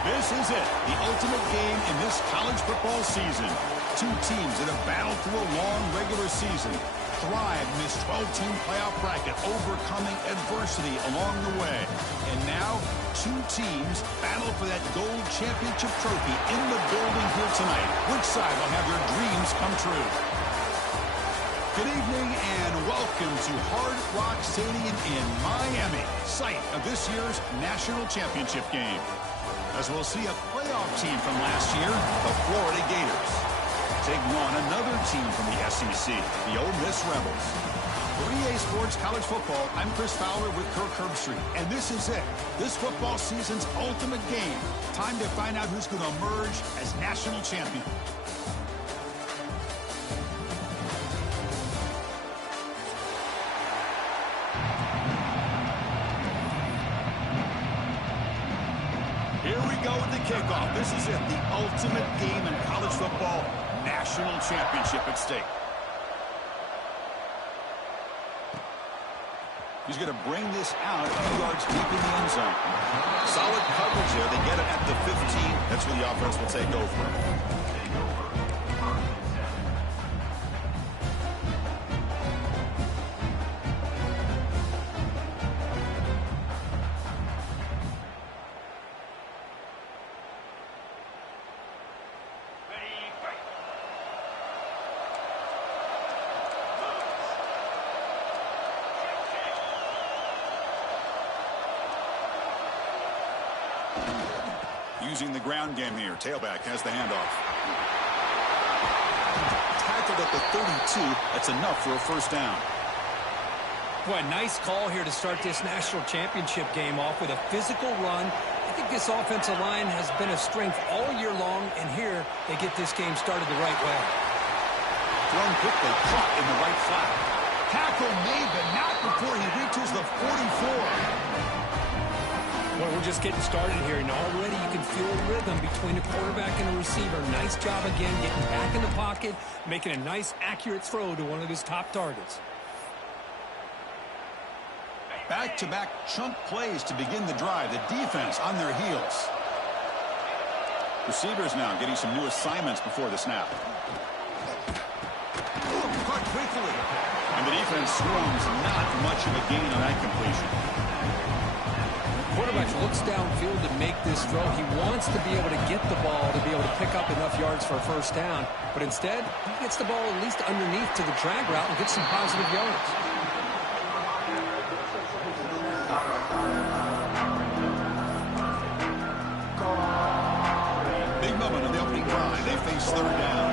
This is it, the ultimate game in this college football season. Two teams that have battled through a long regular season, thrived in this 12-team playoff bracket, overcoming adversity along the way. And now, two teams battle for that gold championship trophy in the building here tonight. Which side will have their dreams come true? Good evening and welcome to Hard Rock Stadium in Miami, site of this year's national championship game. As we'll see a playoff team from last year, the Florida Gators, taking on another team from the SEC, the Ole Miss Rebels. For EA Sports College Football, I'm Chris Fowler with Kirk Herbstreit, and this is it, this football season's ultimate game. Time to find out who's going to emerge as national champion. Here we go with the kickoff. This is it, the ultimate game in college football, national championship at stake. He's going to bring this out a few yards deep in the end zone. Solid coverage there. They get it at the 15. That's where the offense will take over. Using the ground game here. Tailback has the handoff. Tackled at the 32. That's enough for a first down. Boy, nice call here to start this national championship game off with a physical run. I think this offensive line has been a strength all year long, and here they get this game started the right way. Thrown quickly, caught in the right flat. Tackle made, but not before he reaches the 44. Well, we're just getting started here, and already you can feel a rhythm between the quarterback and the receiver. Nice job again, getting back in the pocket, making a nice, accurate throw to one of his top targets. Back-to-back chunk plays to begin the drive. The defense on their heels. Receivers now getting some new assignments before the snap. Caught quickly. And the defense swarms, not much of a gain on that completion. Quarterback looks downfield to make this throw. He wants to be able to get the ball to be able to pick up enough yards for a first down. But instead, he gets the ball at least underneath to the drag route and gets some positive yards. Big moment on the opening drive. They face third down.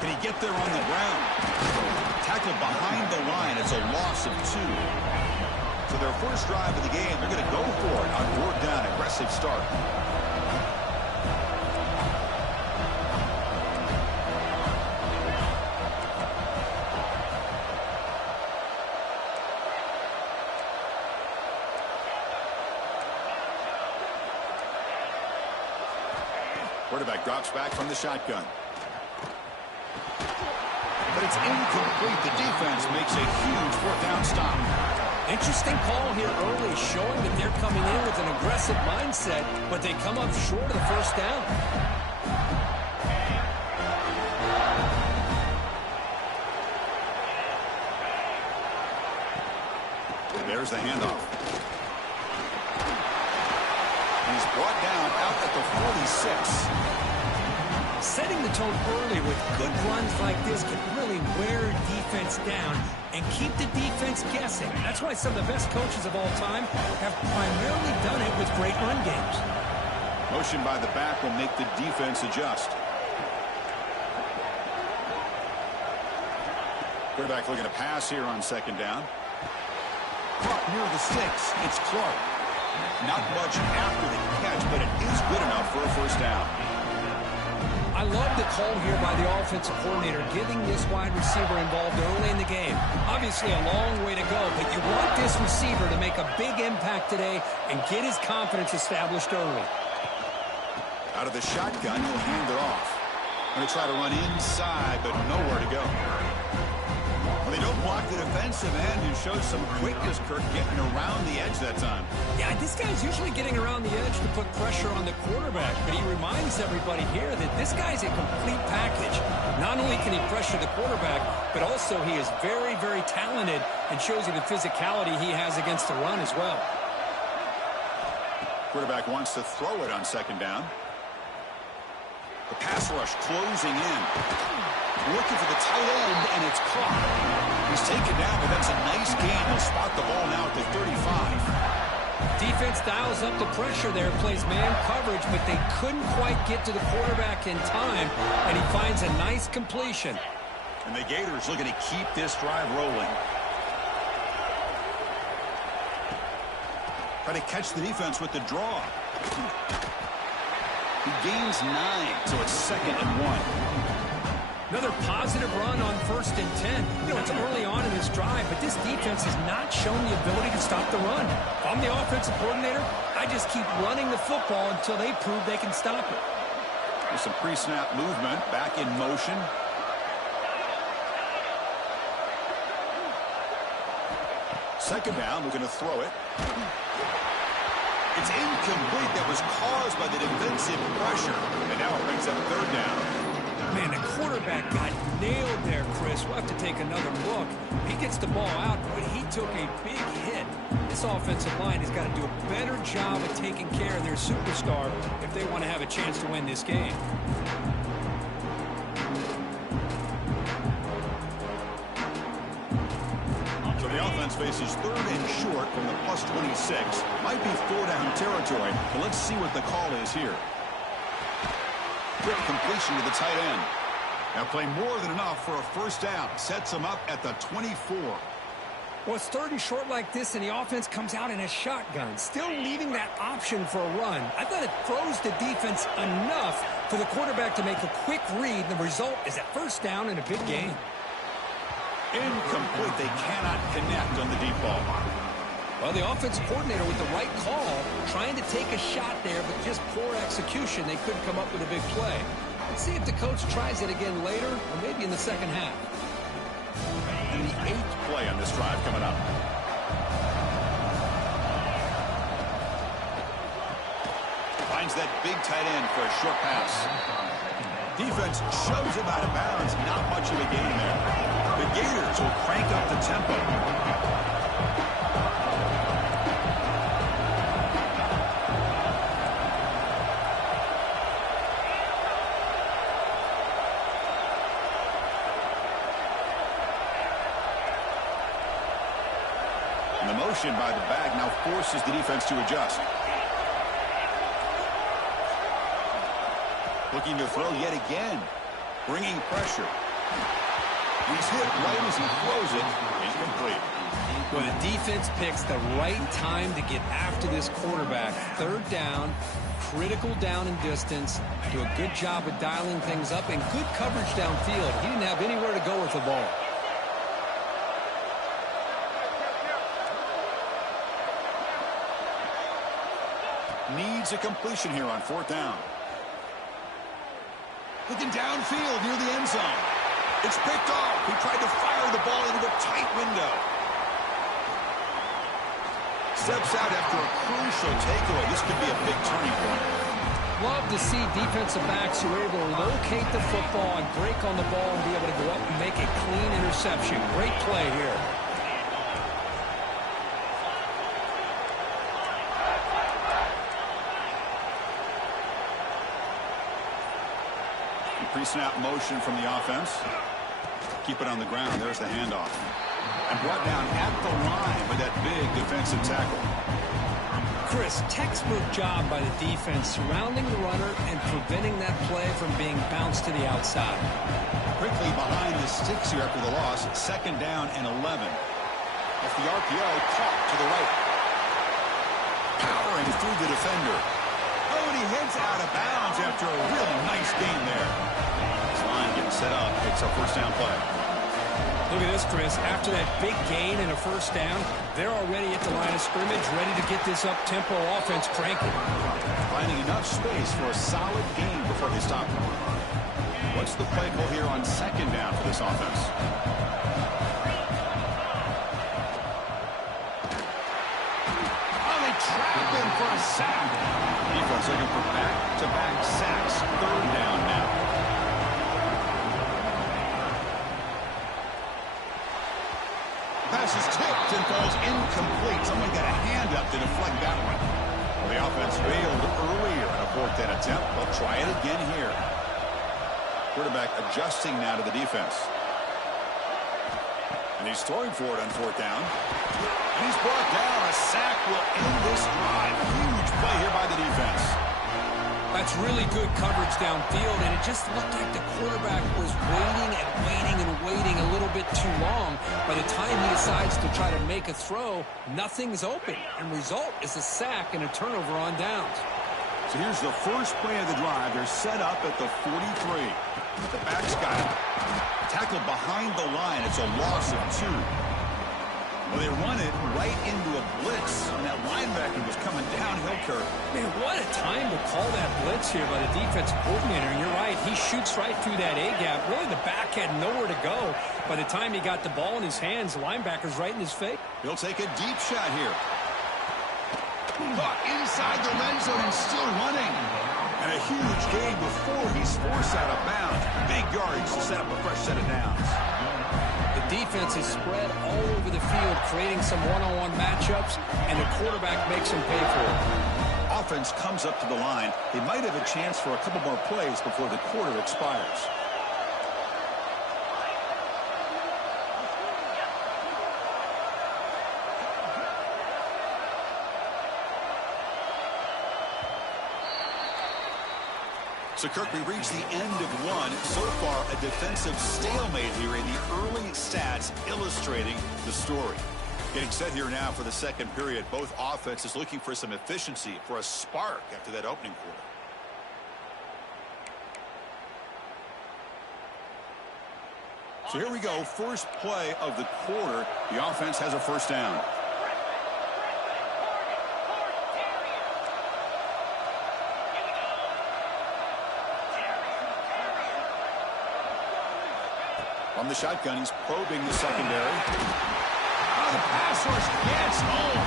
Can he get there on the ground? Tackled behind the line. It's a loss of 2. So their first drive of the game, they're going to go for it on fourth down. Aggressive start. Quarterback drops back from the shotgun. But it's incomplete. The defense makes a huge fourth down stop. Interesting call here early, showing that they're coming in with an aggressive mindset, but they come up short of the first down. There's the handoff. He's brought down out at the 46. Setting the tone early with good runs like this can really wear defense down and keep the defense guessing. That's why some of the best coaches of all time have primarily done it with great run games. Motion by the back will make the defense adjust. Quarterback looking to pass here on second down. Caught near the sticks. It's Clark. Not much after the catch, but it is good enough for a first down. I love the call here by the offensive coordinator, getting this wide receiver involved early in the game. Obviously a long way to go, but you want this receiver to make a big impact today and get his confidence established early. Out of the shotgun, he'll hand it off. Going to try to run inside, but nowhere to go. Well, They don't block the defensive end and show some quickness, Kirk, getting around the edge that time. Yeah, this guy's usually getting around the edge to put pressure on the quarterback, but he reminds everybody here that this guy's a complete package. Not only can he pressure the quarterback, but also he is very, very talented and shows you the physicality he has against the run as well. Quarterback wants to throw it on second down. The pass rush closing in. Looking for the tight end, and it's caught. He's taken down, but that's a nice gain. He'll spot the ball now at the 35. Defense dials up the pressure there, plays man coverage, but they couldn't quite get to the quarterback in time, and he finds a nice completion. And the Gators looking to keep this drive rolling. Try to catch the defense with the draw. He gains 9, so it's 2nd and 1. Another positive run on 1st and 10. You know, it's early on in this drive, but this defense has not shown the ability to stop the run. If I'm the offensive coordinator, I just keep running the football until they prove they can stop it. There's some pre-snap movement, back in motion. Second down, looking to throw it. It's incomplete. That was caused by the defensive pressure. And now it brings up 3rd down. Man, the quarterback got nailed there, Chris. We'll have to take another look. He gets the ball out, but he took a big hit. This offensive line has got to do a better job of taking care of their superstar if they want to have a chance to win this game. So the offense faces 3rd and short from the +26. Might be 4-down territory, but let's see what the call is here. Quick completion to the tight end. Now play more than enough for a 1st down. Sets him up at the 24. Well, it's 3rd and short like this, and the offense comes out in a shotgun, still leaving that option for a run. I thought it throws the defense enough for the quarterback to make a quick read. The result is a 1st down and a big gain. Incomplete. They cannot connect on the deep ball. Well, the offensive coordinator with the right call, trying to take a shot there, but just poor execution. They couldn't come up with a big play. Let's see if the coach tries it again later, or maybe in the second half. And the 8th play on this drive coming up. Finds that big tight end for a short pass. Defense shoves him out of bounds. Not much of a gain there. The Gators will crank up the tempo. And the motion by the back now forces the defense to adjust. Looking to throw yet again. Bringing pressure. He's hit right as he throws it. Incomplete. Well, the defense picks the right time to get after this quarterback. 3rd down, critical down and distance. Do a good job of dialing things up and good coverage downfield. He didn't have anywhere to go with the ball. Needs a completion here on 4th down. Looking downfield near the end zone. It's picked off. He tried to fire the ball into a tight window. Steps out after a crucial takeaway. This could be a big turning point. Love to see defensive backs who are able to locate the football and break on the ball and be able to go up and make a clean interception. Great play here. Pre-snap motion from the offense. Keep it on the ground. There's the handoff. And brought down at the line with that big defensive tackle. Chris, textbook job by the defense surrounding the runner and preventing that play from being bounced to the outside. Quickly behind the sticks here after the loss. 2nd down and 11. Off the RPO, caught to the right. Powering through the defender. Oh, and he heads out of bounds after a really nice game there. This line getting set up. It's a 1st down play. Look at this, Chris. After that big gain and a 1st down, they're already at the line of scrimmage, ready to get this up-tempo offense cranking. Finding enough space for a solid gain before they stop him. What's the play call here on 2nd down for this offense? trap him for a sack. Defense looking for back-to-back sacks. Third down now. Pass is tipped and falls incomplete. Someone got a hand up to deflect that one. Well, the offense failed earlier on a fourth down attempt. They'll try it again here. Quarterback adjusting now to the defense. And he's throwing for it on fourth down. And he's brought down. A sack will end this drive. Huge play here by the defense. That's really good coverage downfield, and it just looked like the quarterback was waiting and waiting and waiting a little bit too long. By the time he decides to try to make a throw, nothing's open. And result is a sack and a turnover on downs. So here's the first play of the drive. They're set up at the 43. The back's got it. Tackled behind the line. It's a loss of 2. Well, they run it right into a blitz. And that linebacker was coming downhill, Kirk. Man, what a time to call that blitz here by the defensive coordinator. And you're right, he shoots right through that A-gap. Really, the back had nowhere to go. By the time he got the ball in his hands, the linebacker's right in his face. He'll take a deep shot here. Caught inside the red zone and still running. And a huge gain before he's forced out of bounds. Big yards to set up a fresh set of downs. The defense is spread all over the field, creating some one-on-one matchups, and the quarterback makes them pay for it. Offense comes up to the line. They might have a chance for a couple more plays before the quarter expires. So, Kirk, we reached the end of one. So far, a defensive stalemate here in the early stats illustrating the story. Getting set here now for the second period. Both offenses looking for some efficiency, for a spark after that opening quarter. So here we go. First play of the quarter. The offense has a first down. From the shotgun, he's probing the secondary. Oh, the pass rush gets home.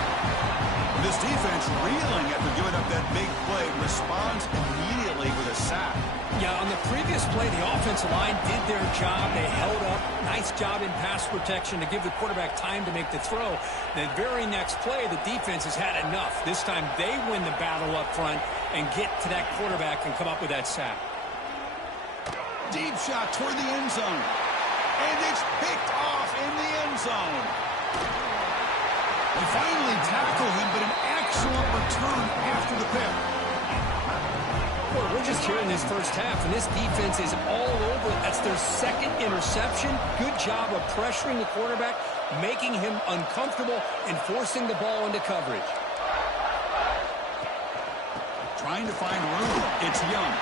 This defense reeling after giving up that big play, responds immediately with a sack. Yeah, on the previous play, the offensive line did their job. They held up. Nice job in pass protection to give the quarterback time to make the throw. The very next play, the defense has had enough. This time they win the battle up front and get to that quarterback and come up with that sack. Deep shot toward the end zone. And it's picked off in the end zone. They finally tackle him, but an excellent return after the pick. Boy, we're just here in this first half, and this defense is all over. That's their second interception. Good job of pressuring the quarterback, making him uncomfortable, and forcing the ball into coverage. Trying to find room. It's Young.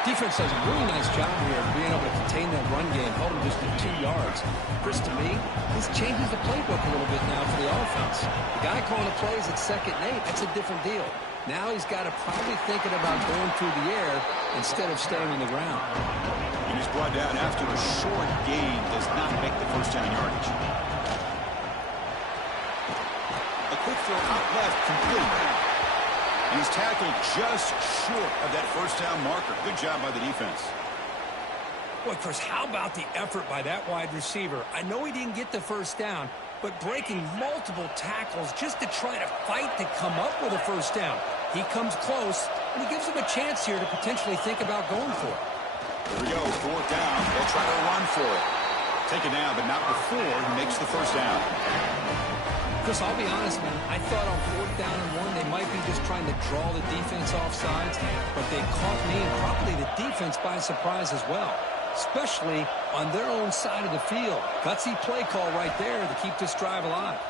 Defense does a really nice job here of being able to contain that run game, held him just to 2 yards. Chris, to me, this changes the playbook a little bit now for the offense. The guy calling the plays at 2nd and 8, that's a different deal. Now he's got to probably thinking about going through the air instead of staying on the ground. And he's brought down after a short gain, does not make the first down yardage. A quick throw out left, complete. And he's tackled just short of that first down marker. Good job by the defense. Boy, Chris, how about the effort by that wide receiver? I know he didn't get the first down, but breaking multiple tackles just to try to fight to come up with a first down. He comes close, and he gives him a chance here to potentially think about going for it. Here we go, fourth down. They'll try to run for it. Take it now, but not before he makes the first down. Chris, I'll be honest, man. I thought on 4th down and 1, they might be just trying to draw the defense off sides, but they caught me and probably the defense by surprise as well, especially on their own side of the field. Gutsy play call right there to keep this drive alive.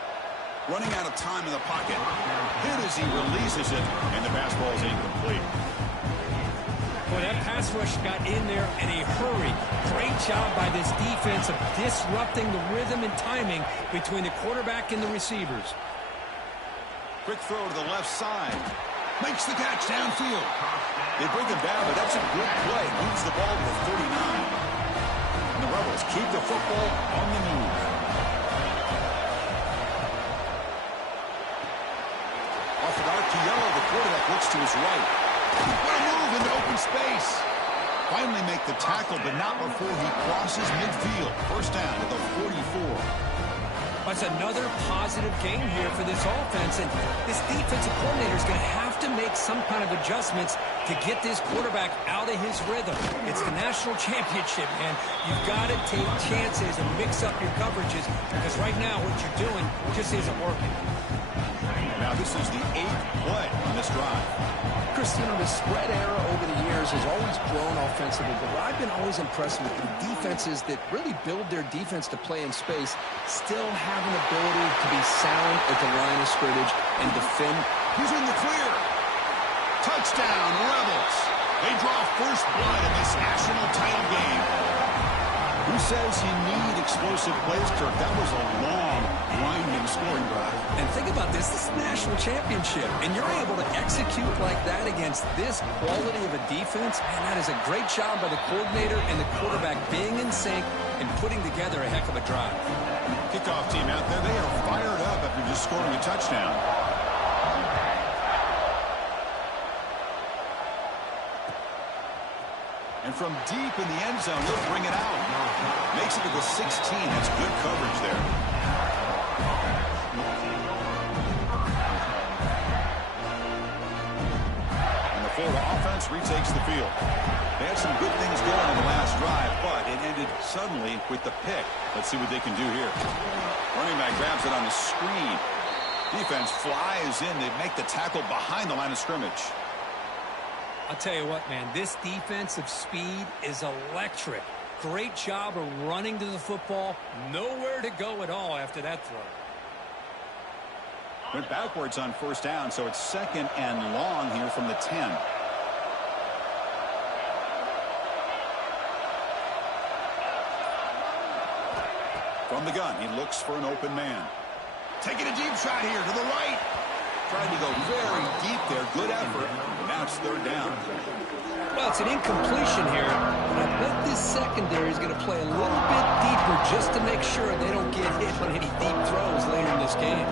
Running out of time in the pocket. Hit as he releases it, and the pass ball is incomplete. Boy, that pass rush got in there in a hurry. Great job by this defense of disrupting the rhythm and timing between the quarterback and the receivers. Quick throw to the left side. Makes the catch downfield. They bring him down, but that's a good play. Moves the ball to the 39. And the Rebels keep the football on the move. To yellow, the quarterback looks to his right. What a move into open space. Finally make the tackle, but not before he crosses midfield. First down at the 44. That's another positive game here for this offense, and this defensive coordinator is going to have to make some kind of adjustments to get this quarterback out of his rhythm. It's the national championship, man. You've got to take chances and mix up your coverages, because right now what you're doing just isn't working. Now this is the 8th play on this drive. Chris, you know, the spread era over the years has always grown offensively, but I've been always impressed with the defenses that really build their defense to play in space, still have an ability to be sound at the line of scrimmage and defend. He's in the clear. Touchdown, Rebels. They draw first blood in this national title game. Who says you need explosive plays, Kirk? That was a long, winding scoring drive. And think about this. This is a national championship, and you're able to execute like that against this quality of a defense. Man, that is a great job by the coordinator and the quarterback being in sync and putting together a heck of a drive. Kickoff team out there, they are fired up after just scoring a touchdown. And from deep in the end zone, he'll bring it out. Makes it to the 16. That's good coverage there. And the Florida offense retakes the field. They had some good things going on the last drive, but it ended suddenly with the pick. Let's see what they can do here. Running back grabs it on the screen. Defense flies in. They make the tackle behind the line of scrimmage. I'll tell you what, man, this defensive speed is electric. Great job of running to the football. Nowhere to go at all after that throw. Went backwards on first down, so it's 2nd and long here from the 10. From the gun, he looks for an open man. Taking a deep shot here to the right. Trying to go very deep there. Good effort. Now it's 3rd down. Well, it's an incompletion here. But I bet this secondary is going to play a little bit deeper just to make sure they don't get hit on any deep throws later in this game.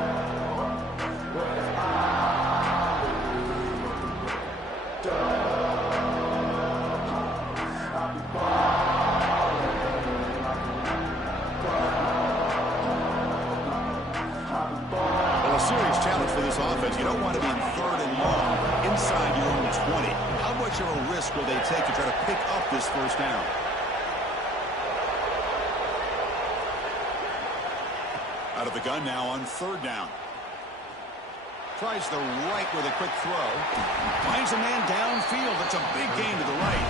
Serious challenge for this offense. You don't want to be in 3rd and long inside your own 20. How much of a risk will they take to try to pick up this first down? Out of the gun now on 3rd down. Tries the right with a quick throw. Finds a man downfield. That's a big gain to the right.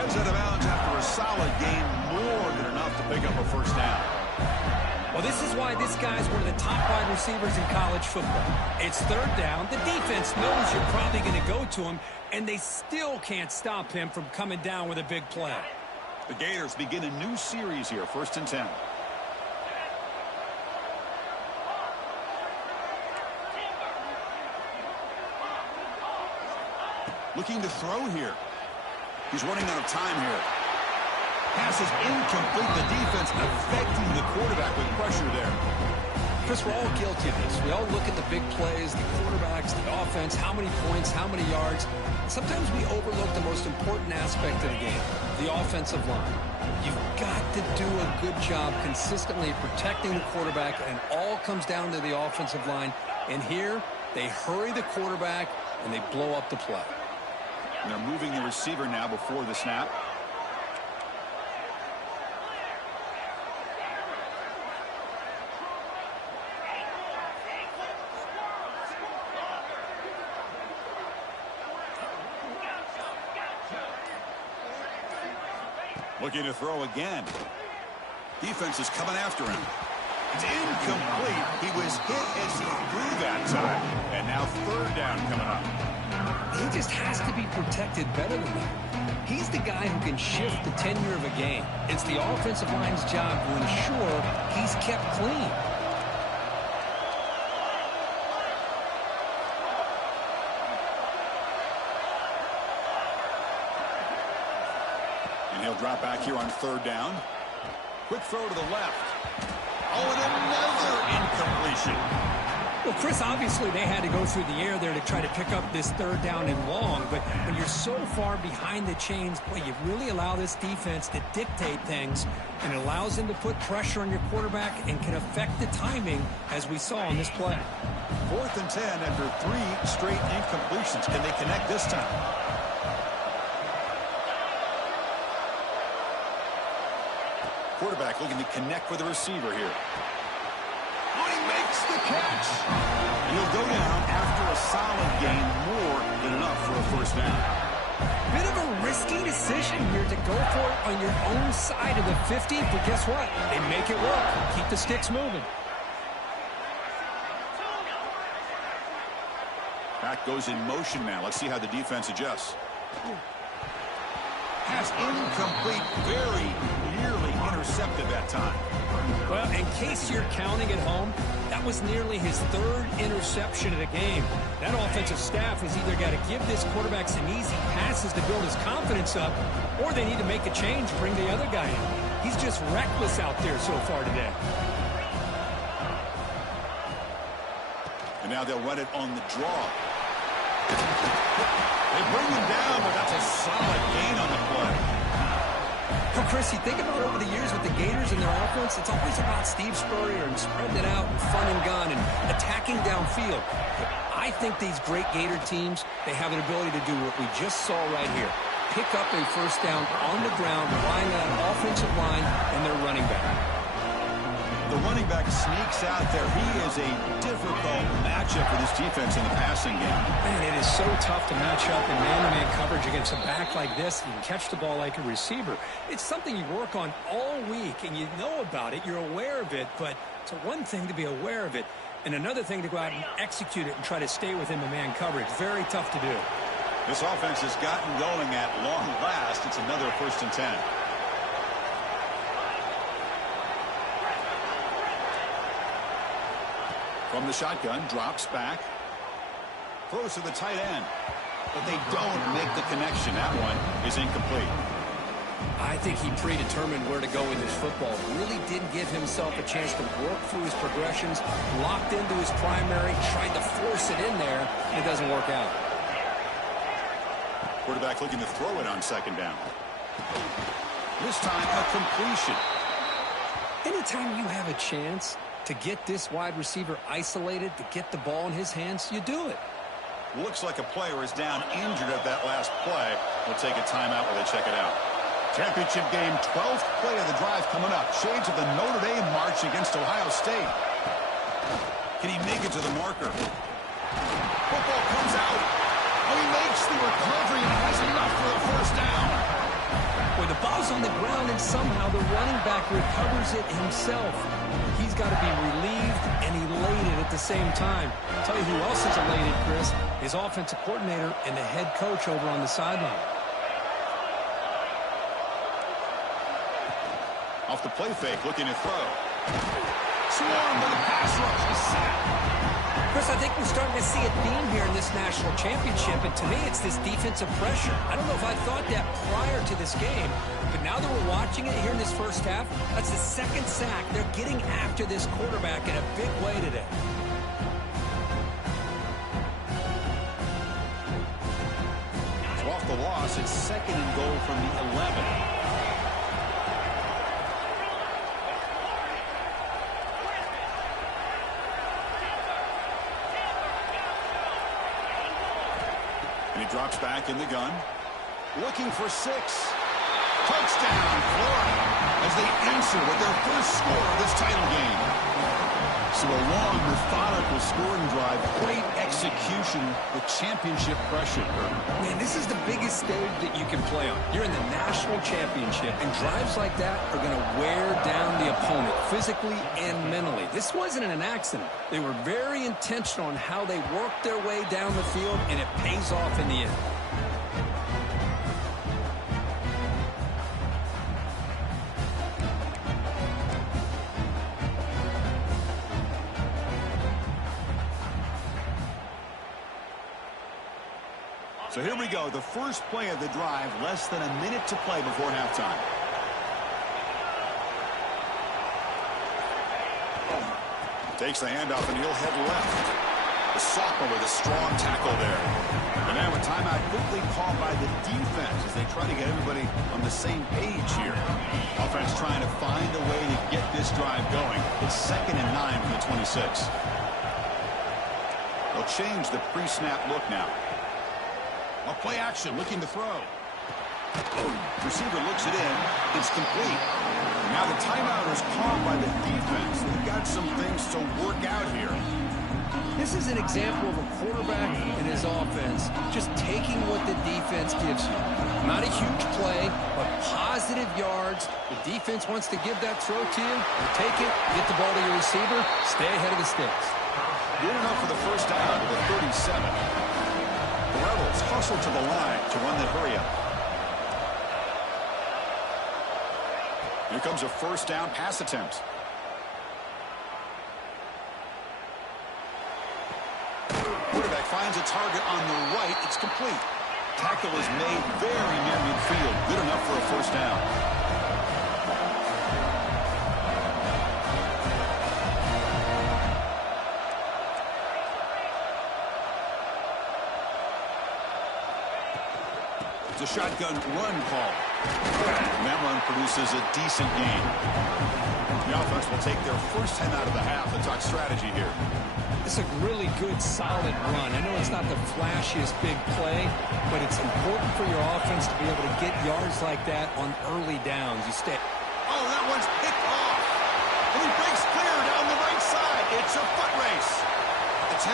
Heads out of bounds after a solid gain, more than enough to pick up a first down. Well, this is why this guy's one of the top wide receivers in college football. It's 3rd down. The defense knows you're probably going to go to him, and they still can't stop him from coming down with a big play. The Gators begin a new series here, 1st and 10. Looking to throw here. He's running out of time here. Pass is incomplete. The defense affecting the quarterback with pressure there. Chris, we're all guilty of this. We all look at the big plays, the quarterbacks, the offense, how many points, how many yards. And sometimes we overlook the most important aspect of the game, the offensive line. You've got to do a good job consistently protecting the quarterback, and it all comes down to the offensive line. And here, they hurry the quarterback, and they blow up the play. And they're moving the receiver now before the snap. Looking to throw again. Defense is coming after him. It's incomplete. He was hit as he threw that time. And now 3rd down coming up. He just has to be protected better than that. He's the guy who can shift the tenure of a game. It's the offensive line's job to ensure he's kept clean. And he'll drop back here on 3rd down. Quick throw to the left. Oh, and another incompletion. Well, Chris, obviously they had to go through the air there to try to pick up this third down and long, but when you're so far behind the chains, boy, you really allow this defense to dictate things, and it allows them to put pressure on your quarterback and can affect the timing, as we saw on this play. 4th and 10 after 3 straight incompletions. Can they connect this time? Quarterback looking to connect with the receiver here. Oh, he makes the catch. He'll go down after a solid gain, more than enough for a first down. Bit of a risky decision here to go for it on your own side of the 50, but guess what? They make it work. Keep the sticks moving. Back goes in motion now. Let's see how the defense adjusts. Pass incomplete, very nearly intercepted that time. Well, in case you're counting at home, that was nearly his 3rd interception of the game. That offensive staff has either got to give this quarterback some easy passes to build his confidence up, or they need to make a change, bring the other guy in. He's just reckless out there so far today. And now they'll run it on the draw. They bring him down, but that's a solid gain on the play. Well, Chris, you think about over the years with the Gators and their offense, it's always about Steve Spurrier and spreading it out and fun and gun and attacking downfield. But I think these great Gator teams, they have an ability to do what we just saw right here. Pick up a first down on the ground, relying on an offensive line and their running back. The running back sneaks out there. He is a difficult matchup for this defense in the passing game. Man, it is so tough to match up in man-to-man coverage against a back like this. You can catch the ball like a receiver. It's something you work on all week, and you know about it. You're aware of it, but it's one thing to be aware of it, and another thing to go out and execute it and try to stay within the man coverage. Very tough to do. This offense has gotten going at long last. It's another 1st and 10. From the shotgun, drops back. Throws to the tight end. But they don't make the connection. That one is incomplete. I think he predetermined where to go with his football. Really didn't give himself a chance to work through his progressions. Locked into his primary. Tried to force it in there. And it doesn't work out. Quarterback looking to throw it on 2nd down. This time, a completion. Anytime you have a chance to get this wide receiver isolated, to get the ball in his hands, you do it. Looks like a player is down injured at that last play. We'll take a timeout while they check it out. Championship game, 12th play of the drive coming up. Shades of the Notre Dame march against Ohio State. Can he make it to the marker? Football comes out. Oh, he makes the recovery and has enough for a first down. Well, the ball's on the ground, and somehow the running back recovers it himself. He's got to be relieved and elated at the same time. I'll tell you who else is elated, Chris. His offensive coordinator and the head coach over on the sideline. Off the play fake, looking to throw. Swarmed by the pass rush. He's sacked. Chris, I think we're starting to see a theme here in this national championship, and to me, it's this defensive pressure. I don't know if I thought that prior to this game, but now that we're watching it here in this first half, that's the 2nd sack. They're getting after this quarterback in a big way today. So off the loss, it's 2nd and goal from the 11. And he drops back in the gun. Looking for 6. Touchdown, Florida, as they answer with their first score of this title game. So a long, methodical scoring drive. Great execution with championship pressure. Man, this is the biggest stage that you can play on. You're in the national championship, and drives like that are going to wear down the opponent physically and mentally. This wasn't an accident. They were very intentional on how they worked their way down the field, and it pays off in the end. So here we go, the first play of the drive, less than a minute to play before halftime. Takes the handoff, and he'll head left. The sophomore with a strong tackle there. And now a timeout quickly called by the defense as they try to get everybody on the same page here. Offense trying to find a way to get this drive going. It's 2nd and 9 from the 26. They'll change the pre-snap look now. A play action, looking to throw. Receiver looks it in. It's complete. Now the timeout is called by the defense. They've got some things to work out here. This is an example of a quarterback and his offense just taking what the defense gives you. Not a huge play, but positive yards. The defense wants to give that throw to you. You take it, get the ball to your receiver, stay ahead of the sticks. Good enough for the first down to the 37. The Rebels hustle to the line to run the hurry up. Here comes a first down pass attempt. Quarterback finds a target on the right. It's complete. Tackle is made very near midfield. Good enough for a first down. It's a shotgun run call. And that run produces a decent gain. The offense will take their first 10 out of the half. Let's talk strategy here. It's a really good, solid run. I know it's not the flashiest big play, but it's important for your offense to be able to get yards like that on early downs. You stay. Oh, that one's picked off. And he breaks clear down the right side. It's a foot race. The 10.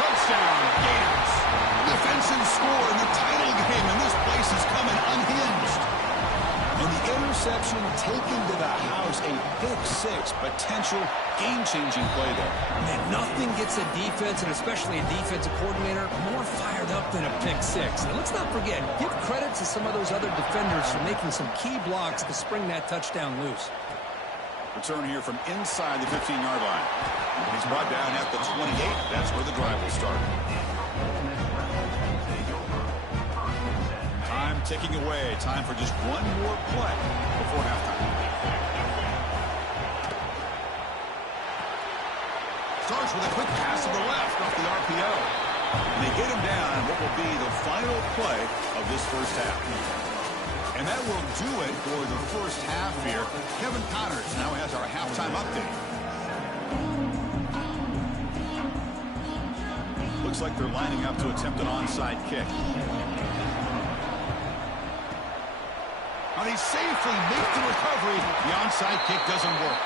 Touchdown, Gators. Defensive score in the title game, and this place is coming unhinged. And the interception taken to the house, a pick-6, potential game-changing play there. And nothing gets a defense, and especially a defensive coordinator, more fired up than a pick-6. And let's not forget, give credit to some of those other defenders for making some key blocks to spring that touchdown loose. Return here from inside the 15-yard line. He's brought down at the 28. That's where the drive will start. Time ticking away. Time for just one more play before halftime. Starts with a quick pass to the left off the RPO. And they get him down on what will be the final play of this first half. And that will do it for the first half here. Kevin Connors now has our halftime update. Looks like they're lining up to attempt an onside kick. And he safely makes the recovery. The onside kick doesn't work.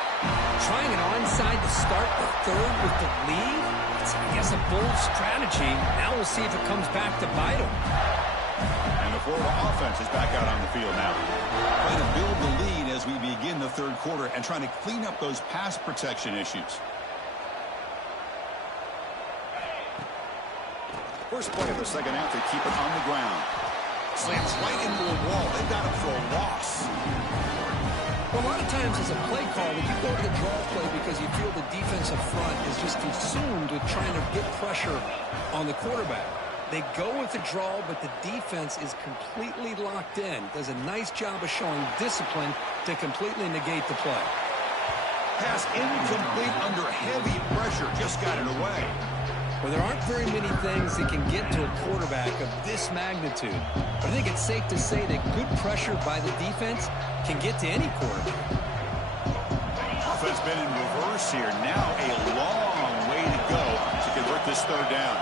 Trying an onside to start the third with the lead? It's, I guess, a bold strategy. Now we'll see if it comes back to bite him. And the Florida offense is back out on the field now. Trying to build the lead as we begin the third quarter and trying to clean up those pass protection issues. First play of the second half, they keep it on the ground. Slants right into a wall. They've got him for a loss. Well, a lot of times as a play call, when you go to the draw play because you feel the defensive front is just consumed with trying to get pressure on the quarterback. They go with the draw, but the defense is completely locked in. Does a nice job of showing discipline to completely negate the play. Pass incomplete under heavy pressure. Just got it away. Well, there aren't very many things that can get to a quarterback of this magnitude. But I think it's safe to say that good pressure by the defense can get to any quarterback. Offense been in reverse here. Now a long way to go to convert this third down.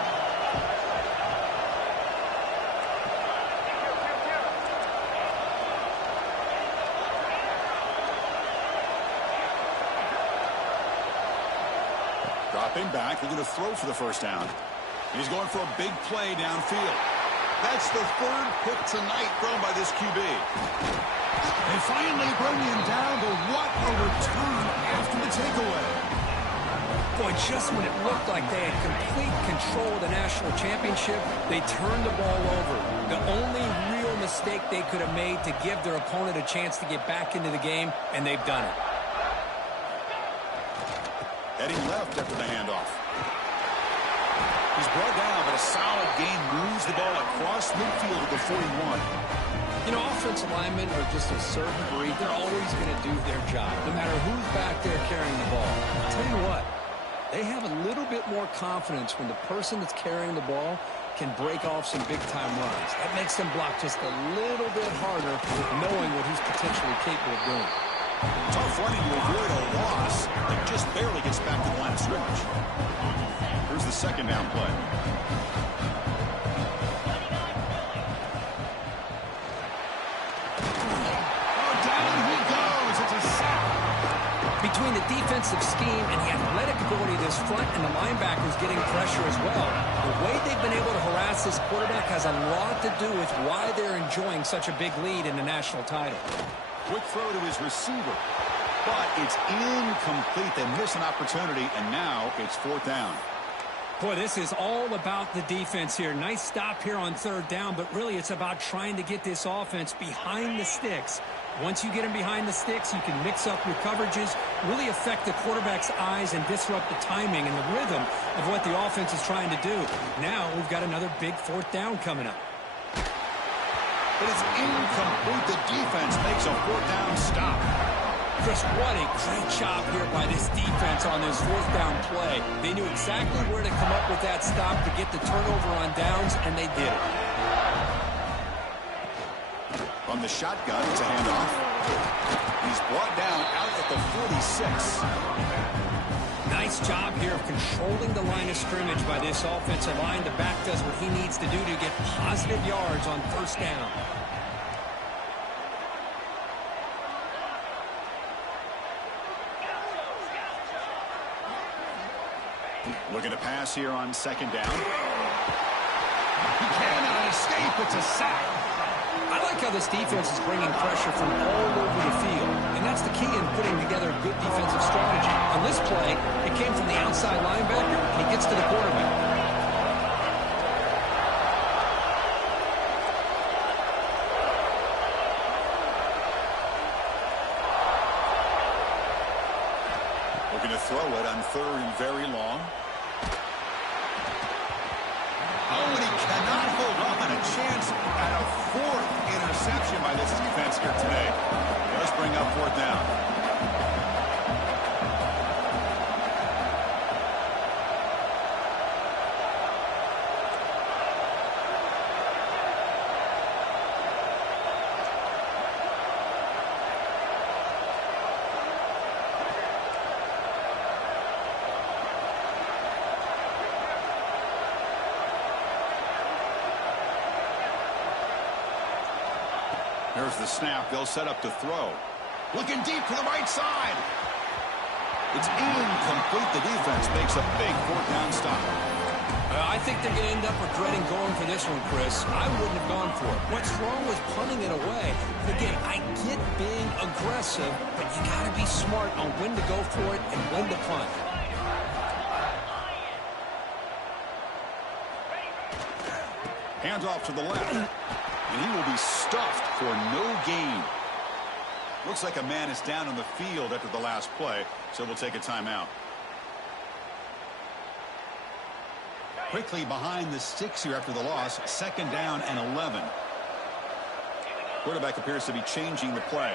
Dropping back, looking to throw for the first down. He's going for a big play downfield. That's the third pick tonight thrown by this QB. They finally bring him down, but what a return after the takeaway. Boy, just when it looked like they had complete control of the national championship, they turned the ball over. The only real mistake they could have made to give their opponent a chance to get back into the game, and they've done it. Heading left after the handoff. He's brought down, but a solid gain moves the ball across midfield to the 41. You know, offensive linemen are just a certain breed. They're always going to do their job, no matter who's back there carrying the ball. I'll tell you what, they have a little bit more confidence when the person that's carrying the ball can break off some big-time runs. That makes them block just a little bit harder, knowing what he's potentially capable of doing. Tough running to avoid a loss that just barely gets back to the line of scrimmage. Here's the second down play. Between the defensive scheme and the athletic ability of this front and the linebackers getting pressure as well, the way they've been able to harass this quarterback has a lot to do with why they're enjoying such a big lead in the national title. Quick throw to his receiver, but it's incomplete. They miss an opportunity, and now it's fourth down. Boy, this is all about the defense here. Nice stop here on third down, but really it's about trying to get this offense behind the sticks. Once you get them behind the sticks, you can mix up your coverages, really affect the quarterback's eyes and disrupt the timing and the rhythm of what the offense is trying to do. Now we've got another big fourth down coming up. But it's incomplete. The defense makes a fourth down stop. Chris, what a great job here by this defense on this fourth down play. They knew exactly where to come up with that stop to get the turnover on downs, and they did it. From the shotgun, it's a handoff. He's brought down out at the 46. Nice job here of controlling the line of scrimmage by this offensive line. The back does what he needs to do to get positive yards on first down. Looking to pass here on second down. He cannot escape. It's a sack. I like how this defense is bringing pressure from all over the field, and that's the key in putting together a good defensive strategy. On this play, it came from the outside linebacker, and he gets to the quarterback. Looking to throw it on third and very long. Oh, and he cannot hold on. A chance at a fourth interception by this defense here today. Let's bring up fourth down. Here's the snap. They'll set up to throw. Looking deep to the right side. It's incomplete. The defense makes a big fourth down stop. I think they're going to end up regretting going for this one, Chris. I wouldn't have gone for it. What's wrong with punting it away? And again, I get being aggressive, but you got to be smart on when to go for it and when to punt. Hands off to the left. And he will be stuffed for no gain. Looks like a man is down on the field after the last play, so we'll take a timeout. Quickly behind the sticks here after the loss. Second down and 11. Quarterback appears to be changing the play.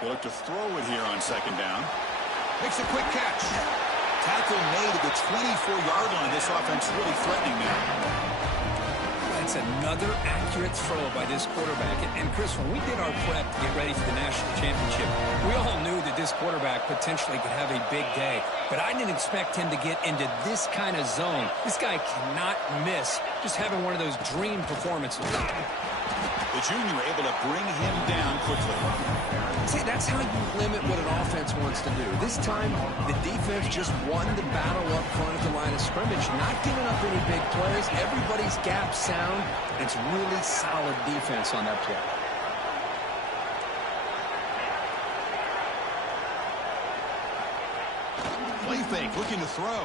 He'll look to throw it here on second down. Makes a quick catch. Tackle made at the 24-yard line. This offense really threatening now. It's another accurate throw by this quarterback. And Chris, when we did our prep to get ready for the national championship, we all knew that this quarterback potentially could have a big day. But I didn't expect him to get into this kind of zone. This guy cannot miss just having one of those dream performances. The junior able to bring him down quickly. See, that's how you limit what an offense wants to do. This time, the defense just won the battle up front at the line of scrimmage, not giving up any big plays. Everybody's gap sound. It's really solid defense on that play. Play fake, looking to throw.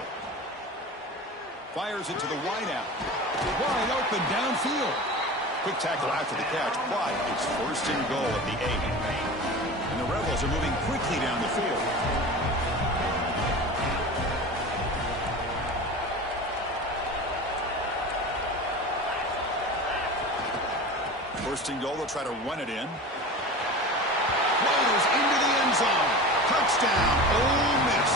Fires it to the wideout. Wide open downfield. Quick tackle after the catch, but it's first and goal at the 8. And the Rebels are moving quickly down the field. First and goal, they'll try to run it in. Rolls into the end zone. Touchdown, Ole Miss.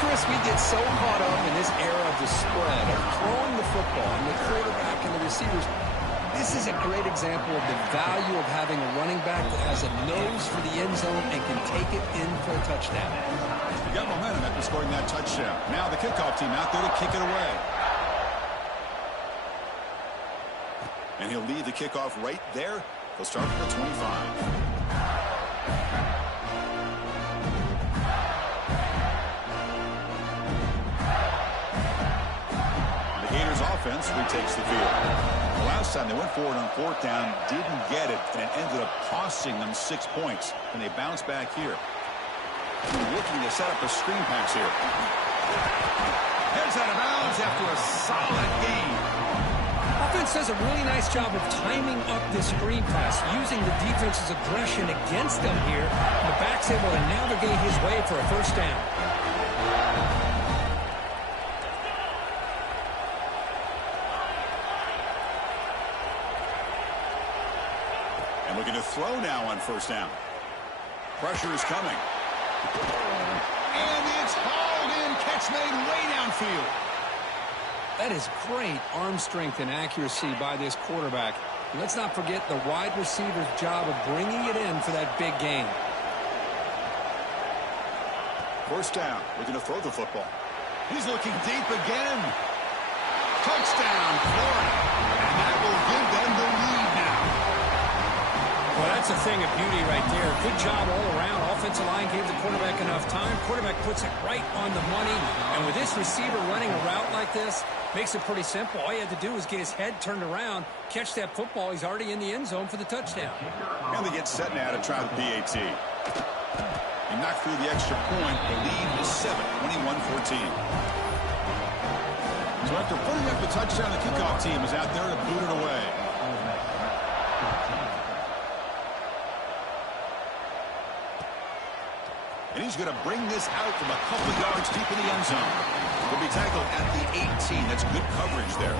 Chris, we get so caught up in this era of the spread, of throwing the football, and the quarterback and the receivers. This is a great example of the value of having a running back that has a nose for the end zone and can take it in for a touchdown. You got momentum after scoring that touchdown. Now the kickoff team out there to kick it away. And he'll lead the kickoff right there. He'll start at the 25. Offense retakes the field. The last time they went forward on fourth down, didn't get it, and it ended up costing them 6 points. And they bounce back here. Looking to set up a screen pass here. Heads out of bounds after a solid gain. Offense does a really nice job of timing up this screen pass, using the defense's aggression against them here. The back's able to navigate his way for a first down. And looking to throw now on first down. Pressure is coming. And it's hauled in. Catch made way downfield. That is great arm strength and accuracy by this quarterback. And let's not forget the wide receiver's job of bringing it in for that big gain. First down. Looking to throw the football. He's looking deep again. Touchdown, Florida. And that will give them the lead now. Well, that's a thing of beauty right there. Good job all around. Offensive line gave the quarterback enough time. Quarterback puts it right on the money. And with this receiver running a route like this, makes it pretty simple. All you had to do was get his head turned around, catch that football. He's already in the end zone for the touchdown. And they get set now to try the PAT. He knocked through the extra point. The lead is 7, 21-14. So after putting up the touchdown, the kickoff team is out there to boot it away. And he's going to bring this out from a couple yards deep in the end zone. He'll be tackled at the 18. That's good coverage there.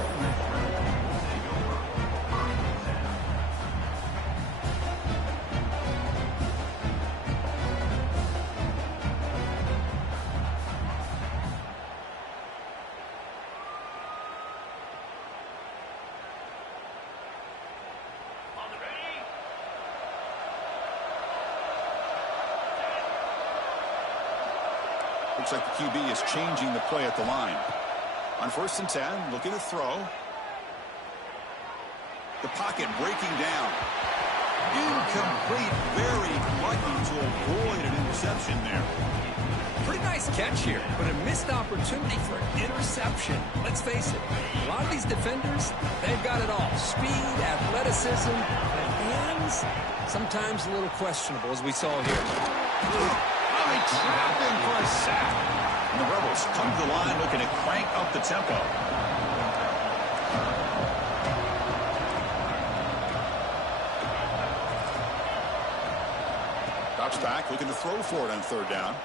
Looks like the QB is changing the play at the line. On first and 10, looking to throw. The pocket breaking down. Incomplete, very lucky to avoid an interception there. Pretty nice catch here, but a missed opportunity for an interception. Let's face it, a lot of these defenders, they've got it all. Speed, athleticism, and hands, sometimes a little questionable, as we saw here. They trap him for a sack. And the Rebels come to the line looking to crank up the tempo. Drops back, looking to throw for it on third down.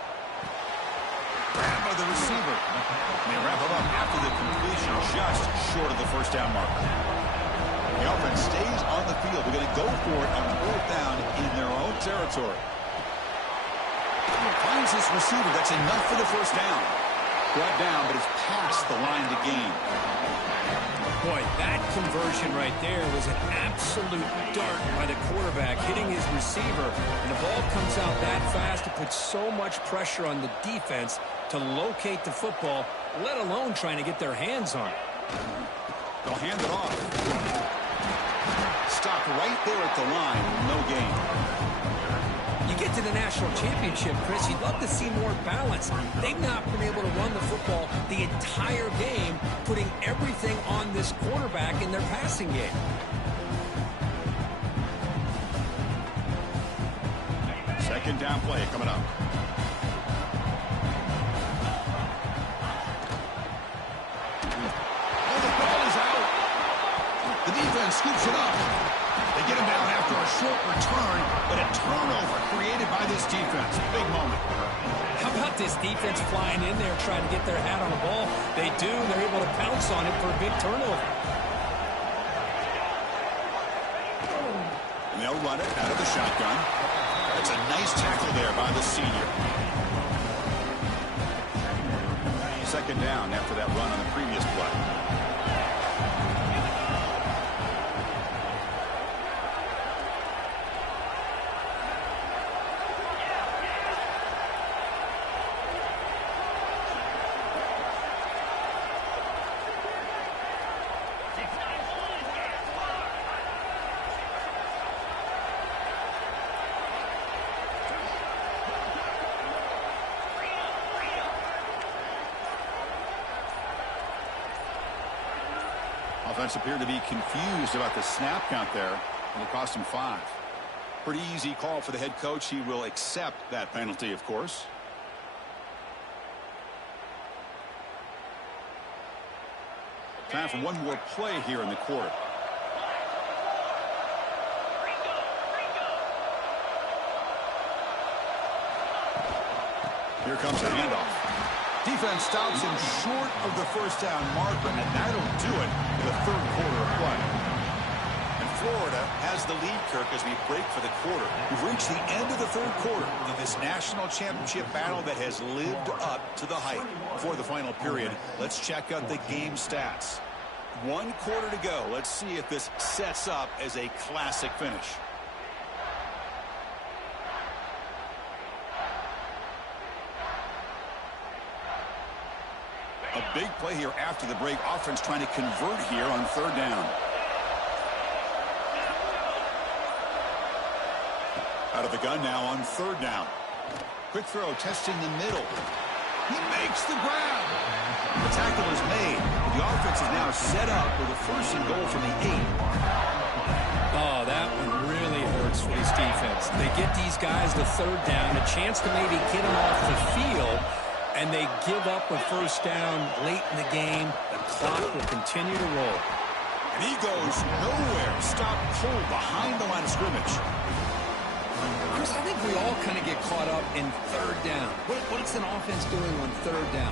Grabbed by the receiver. And they wrap it up after the completion, just short of the first down marker. The offense stays on the field. They're going to go for it on fourth down in their own territory. Finds this receiver. That's enough for the first down. Brought down, but it's past the line to gain. Boy, that conversion right there was an absolute dart by the quarterback, hitting his receiver. And the ball comes out that fast. It puts so much pressure on the defense to locate the football, let alone trying to get their hands on it. They'll hand it off. Stopped right there at the line. No gain. You get to the national championship, Chris, you'd love to see more balance. They've not been able to run the football the entire game, putting everything on this quarterback in their passing game. Second down play coming up. Oh, the ball is out. The defense scoops it up. They get him down after a short return, but a turnover created by this defense. Big moment. How about this defense flying in there trying to get their hat on the ball? They do. They're able to pounce on it for a big turnover. they'll run it out of the shotgun. It's a nice tackle there by the senior. Second down after that run on the previous play. Offense appeared to be confused about the snap count there, and it cost him 5. Pretty easy call for the head coach. He will accept that penalty, of course. Time for one more play here in the quarter. Here comes the handoff. Defense stops him short of the first down marker, and that'll do it for the third quarter of play. And Florida has the lead, Kirk, as we break for the quarter. We've reached the end of the third quarter in this national championship battle that has lived up to the hype. Before the final period, let's check out the game stats. 1 quarter to go. Let's see if this sets up as a classic finish. A big play here after the break. Offense trying to convert here on third down. Out of the gun now on third down. Quick throw, testing the middle. He makes the grab. The tackle is made. The offense is now set up with a 1st and goal from the 8. Oh, that one really hurts for this defense. They get these guys the third down, a chance to maybe get them off the field, and they give up a 1st down late in the game. The clock will continue to roll. And he goes nowhere. Stop cold behind the line of scrimmage. Chris, I think we all kind of get caught up in third down. What's an offense doing on third down?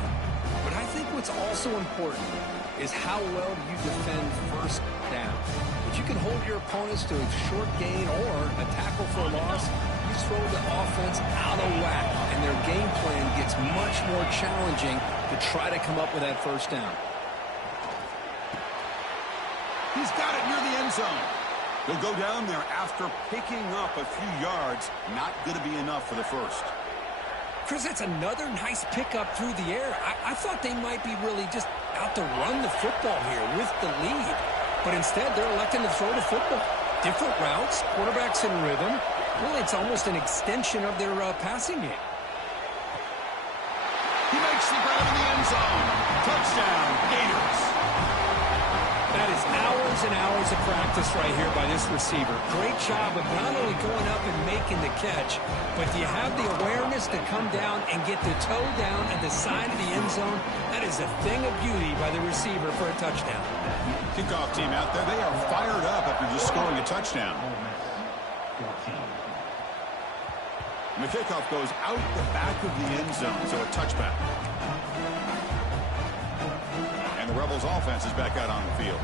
But I think what's also important is how well do you defend 1st down. If you can hold your opponents to a short gain or a tackle for a loss, you throw the offense out of whack, and their game plan gets much more challenging to try to come up with that 1st down. He's got it near the end zone. He'll go down there after picking up a few yards. Not going to be enough for the 1st. Chris, that's another nice pickup through the air. I thought they might be really just out to run the football here with the lead. But instead, they're electing to throw the football. Different routes, quarterbacks in rhythm. Really, it's almost an extension of their passing game. He makes the grab in the end zone. Touchdown, Gators. That is hours and hours of practice right here by this receiver. Great job of not only going up and making the catch, but do you have the awareness to come down and get the toe down at the side of the end zone? That is a thing of beauty by the receiver for a touchdown. Kickoff team out there, they are fired up after just scoring a touchdown. And the kickoff goes out the back of the end zone, so a touchback. And the Rebels offense is back out on the field.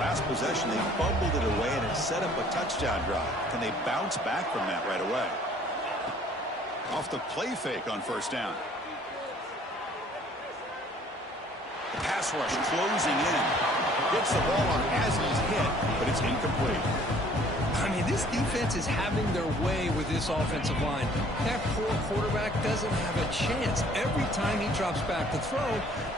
Last possession, they fumbled it away, and it set up a touchdown drive. Can they bounce back from that right away? Off the play fake on 1st down. The pass rush closing in. Gets the ball on as he's hit, but it's incomplete. I mean, this defense is having their way with this offensive line. That poor quarterback doesn't have a chance. Every time he drops back to throw,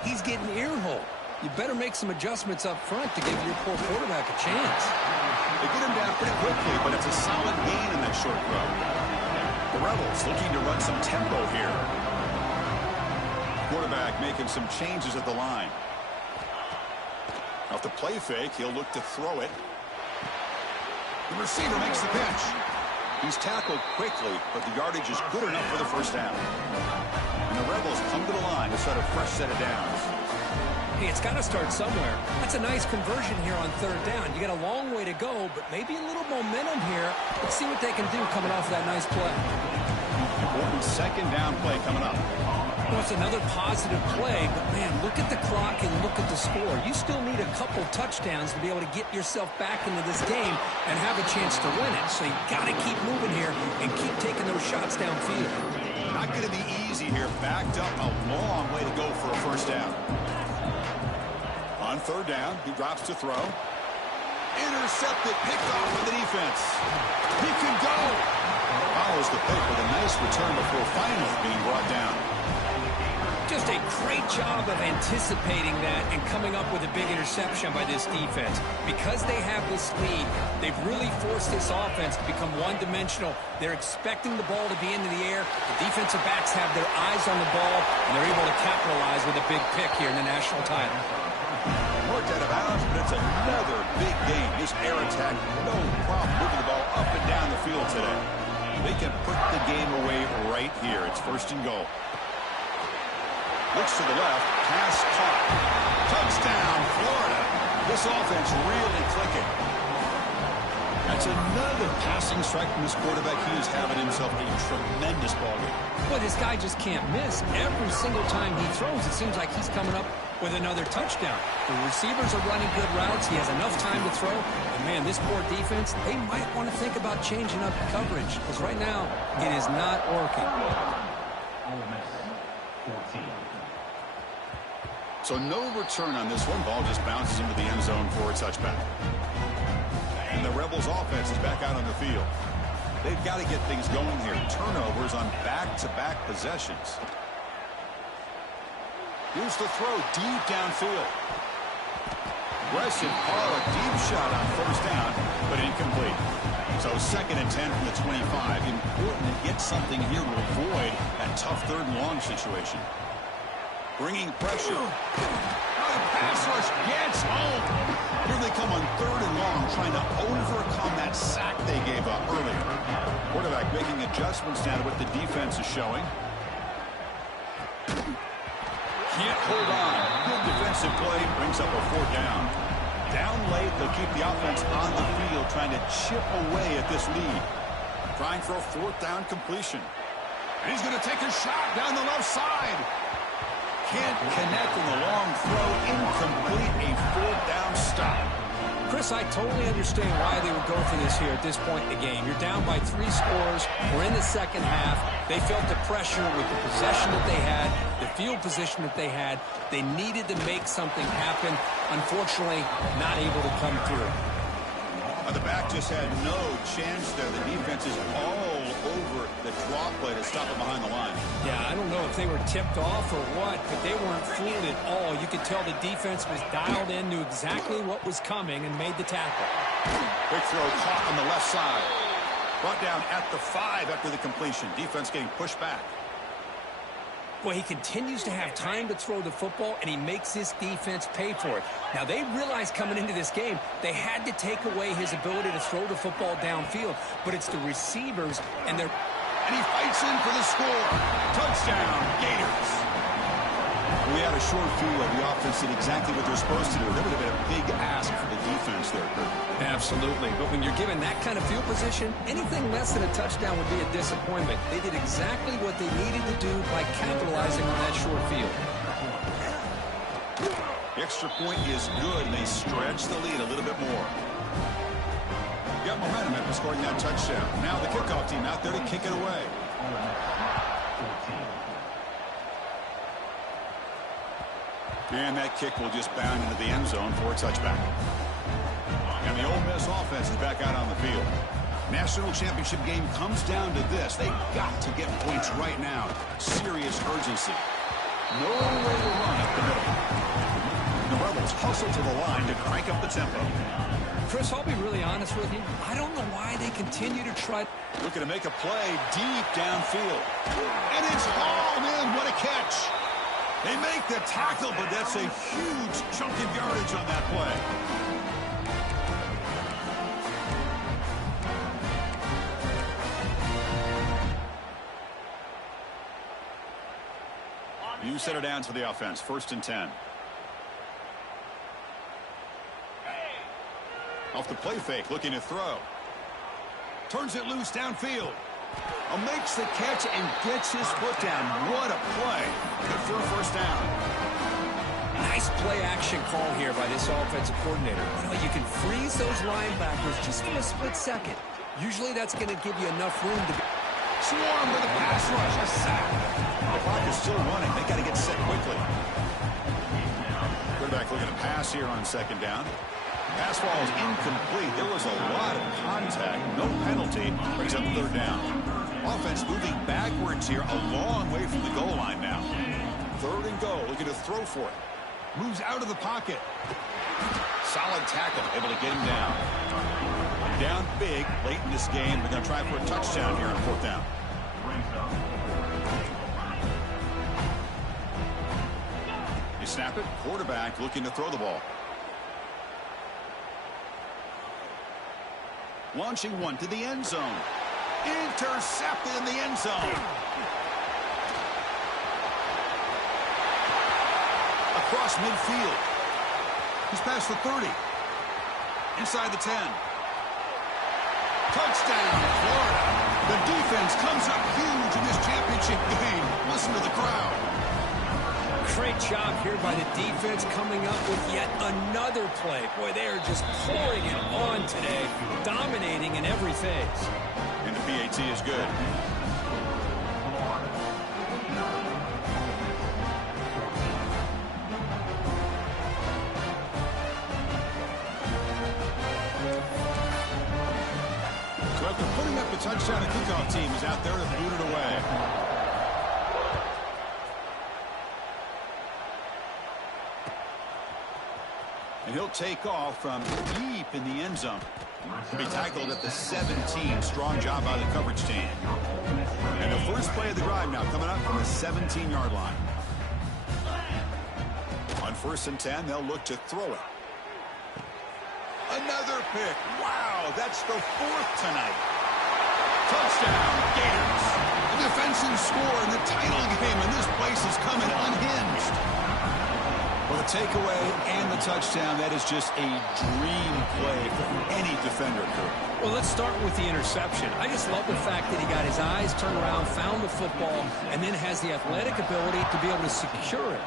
he's getting earhole. You better make some adjustments up front to give your poor quarterback a chance. They get him down pretty quickly, but it's a solid gain in that short throw. The Rebels looking to run some tempo here. Quarterback making some changes at the line. Off the play fake, he'll look to throw it. The receiver makes the pitch. He's tackled quickly, but the yardage is good enough for the 1st down. And the Rebels come to the line to set a fresh set of downs. Hey, it's got to start somewhere. That's a nice conversion here on 3rd down. You got a long way to go, but maybe a little momentum here. Let's see what they can do coming off that nice play. Important 2nd down play coming up. Well, it's another positive play, but, man, look at the clock and look at the score. You still need a couple touchdowns to be able to get yourself back into this game and have a chance to win it. So you got to keep moving here and keep taking those shots downfield. Not going to be easy here. Backed up a long way to go for a first down. On third down, he drops to throw. Intercepted, picked off with the defense. He can go. Follows the pick with a nice return before finally being brought down. Just a great job of anticipating that and coming up with a big interception by this defense. Because they have this lead, they've really forced this offense to become one-dimensional. They're expecting the ball to be into the air. The defensive backs have their eyes on the ball, and they're able to capitalize with a big pick here in the national title. Worked out of bounds, but it's another big game. This air attack, no problem moving the ball up and down the field today. They can put the game away right here. It's first and goal. Looks to the left, pass caught. Touchdown, Florida. This offense really clicking. That's another passing strike from this quarterback. He is having himself a tremendous ballgame. Well, this guy just can't miss. Every single time he throws, it seems like he's coming up with another touchdown. The receivers are running good routes. He has enough time to throw. And, man, this poor defense, they might want to think about changing up coverage. Because right now, it is not working. So no return on this one. Ball just bounces into the end zone for a touchback. And the Rebels offense is back out on the field. They've got to get things going here. Turnovers on back-to-back possessions. Here's the throw deep downfield. Aggressive call, a deep shot on first down, but incomplete. So 2nd and 10 from the 25. Important to get something here to avoid that tough third and long situation. Bringing pressure. The pass rush gets home. Here they come on 3rd and long, trying to overcome that sack they gave up earlier. Quarterback making adjustments now to what the defense is showing. Can't hold on. Good defensive play. Brings up a 4th down. Down late, they'll keep the offense on the field, trying to chip away at this lead. Trying for a 4th down completion. And he's going to take a shot down the left side. Can't connect in the long throw. Incomplete. A 4th down stop. Chris, I totally understand why they would go for this here at this point in the game. You're down by 3 scores. We're in the second half. They felt the pressure with the possession that they had, the field position that they had. They needed to make something happen. Unfortunately, not able to come through. The back just had no chance there. The defense is all over the draw play to stop it behind the line. Yeah, I don't know if they were tipped off or what, but they weren't fooled at all. You could tell the defense was dialed in, knew exactly what was coming, and made the tackle. Big throw caught on the left side. Brought down at the 5 after the completion. Defense getting pushed back. Well, he continues to have time to throw the football, and he makes his defense pay for it. Now, they realized coming into this game, they had to take away his ability to throw the football downfield, but it's the receivers and their... And he fights in for the score. Touchdown, Gators. We had a short field. The offense did exactly what they're supposed to do. That would have been a big ask for the defense there, Kurt. Absolutely. But when you're given that kind of field position, anything less than a touchdown would be a disappointment. They did exactly what they needed to do by capitalizing on that short field. The extra point is good, and they stretch the lead a little bit more. Got momentum after scoring that touchdown. Now the kickoff team out there to kick it away. And that kick will just bound into the end zone for a touchback. And the Ole Miss offense is back out on the field. National championship game comes down to this. They've got to get points right now. Serious urgency. No way to run up the middle. The Rebels hustle to the line to crank up the tempo. Chris, I'll be really honest with you. I don't know why they continue to try. Looking to make a play deep downfield. And it's hauled in. What a catch. They make the tackle, but that's a huge chunk of yardage on that play. You set her down to the offense. 1st and 10. Off the play fake, looking to throw. Turns it loose downfield. Makes the catch and gets his foot down. What a play. Good for a first down. Nice play action call here by this offensive coordinator. You know, you can freeze those linebackers just for a split second. Usually that's going to give you enough room to Swarm with a pass rush. A sack. The clock is still running. They got to get set quickly. Quarterback looking to pass here on second down. Pass ball is incomplete. There was a lot of contact. No penalty. Brings up third down. Offense moving backwards here, a long way from the goal line now. Third and goal, looking to throw for it. Moves out of the pocket. Solid tackle, able to get him down. Down big late in this game. They're going to try for a touchdown here on fourth down. You snap it, quarterback looking to throw the ball. Launching one to the end zone. Intercepted in the end zone. Across midfield. He's past the 30. Inside the 10. Touchdown, Florida. The defense comes up huge in this championship game. Listen to the crowd. Great job here by the defense coming up with yet another play. Boy, they are just pouring it on today, dominating in every phase. And the PAT is good. So after putting up the touchdown, the kickoff team is out there to boot it away. And he'll take off from deep in the end zone. He'll be tackled at the 17. Strong job by the coverage team. And the first play of the drive now coming up from the 17-yard line. On 1st and 10, they'll look to throw it. Another pick. Wow, that's the 4th tonight. Touchdown, Gators. A defensive score in the title game, and this place is coming unhinged. Well, the takeaway and the touchdown, that is just a dream play for any defender could. Well, let's start with the interception. I just love the fact that he got his eyes turned around, found the football, and then has the athletic ability to be able to secure it.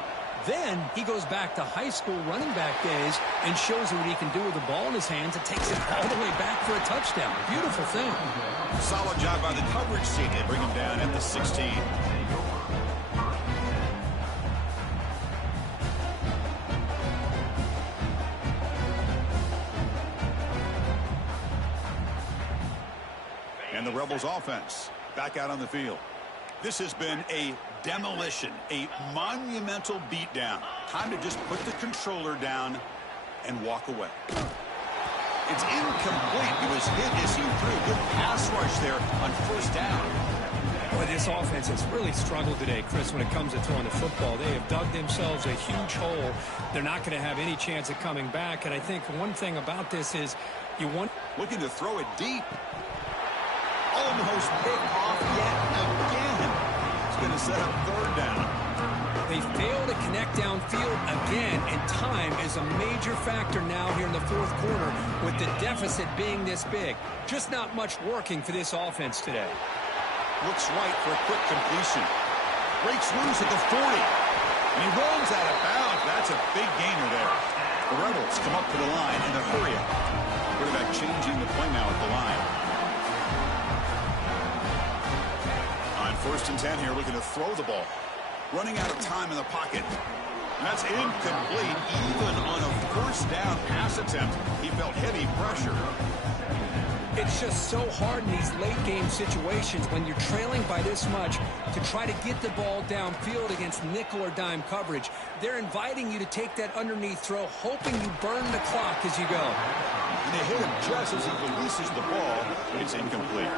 Then he goes back to high school running back days and shows you what he can do with the ball in his hands and takes it all the way back for a touchdown. Beautiful thing. Solid job by the coverage team. They bring him down at the 16. And the Rebels offense back out on the field. This has been a demolition, a monumental beatdown. Time to just put the controller down and walk away. It's incomplete. It was hit as he threw. Good pass rush there on 1st down. Boy, this offense has really struggled today, Chris, when it comes to throwing the football. They have dug themselves a huge hole. They're not going to have any chance of coming back. And I think one thing about this is you want... Looking to throw it deep. Almost picked off yet again. It's going to set up 3rd down. They fail to connect downfield again, and time is a major factor now here in the 4th quarter with the deficit being this big. Just not much working for this offense today. Looks right for a quick completion. Breaks loose at the 40. And he runs out of bounds. That's a big gainer there. The Rebels come up to the line in a hurry up. Quarterback changing the play now at the line. On 1st and 10 here, looking to throw the ball. Running out of time in the pocket. And that's incomplete. Even on a 1st down pass attempt, he felt heavy pressure. It's just so hard in these late-game situations when you're trailing by this much to try to get the ball downfield against nickel or dime coverage. They're inviting you to take that underneath throw, hoping you burn the clock as you go. And they hit him just as he releases the ball. It's incomplete.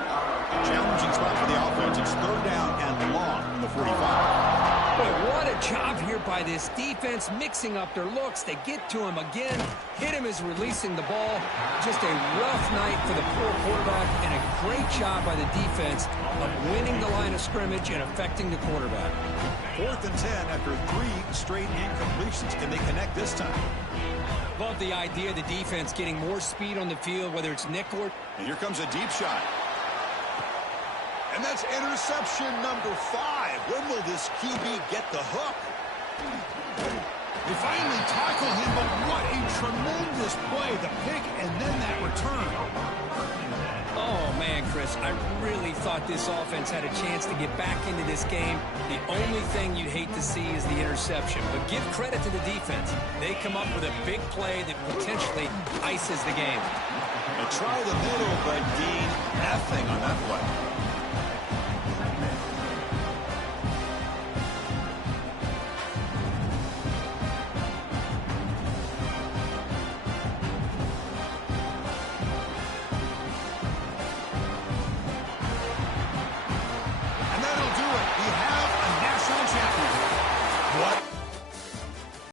Challenging spot for the offense. It's 3rd down and long from the 45. Boy, what a job here by this defense, mixing up their looks. They get to him again, hit him as releasing the ball. Just a rough night for the poor quarterback, and a great job by the defense of winning the line of scrimmage and affecting the quarterback. 4th and 10 after 3 straight incompletions. Can they connect this time? Love the idea of the defense getting more speed on the field, whether it's nickel or... And here comes a deep shot. And that's interception number 5. When will this QB get the hook? They finally tackle him, but what a tremendous play. The pick and then that return. Oh, man, Chris, I really thought this offense had a chance to get back into this game. The only thing you'd hate to see is the interception. But give credit to the defense. They come up with a big play that potentially ices the game. And try the middle, but Dean, nothing on that play.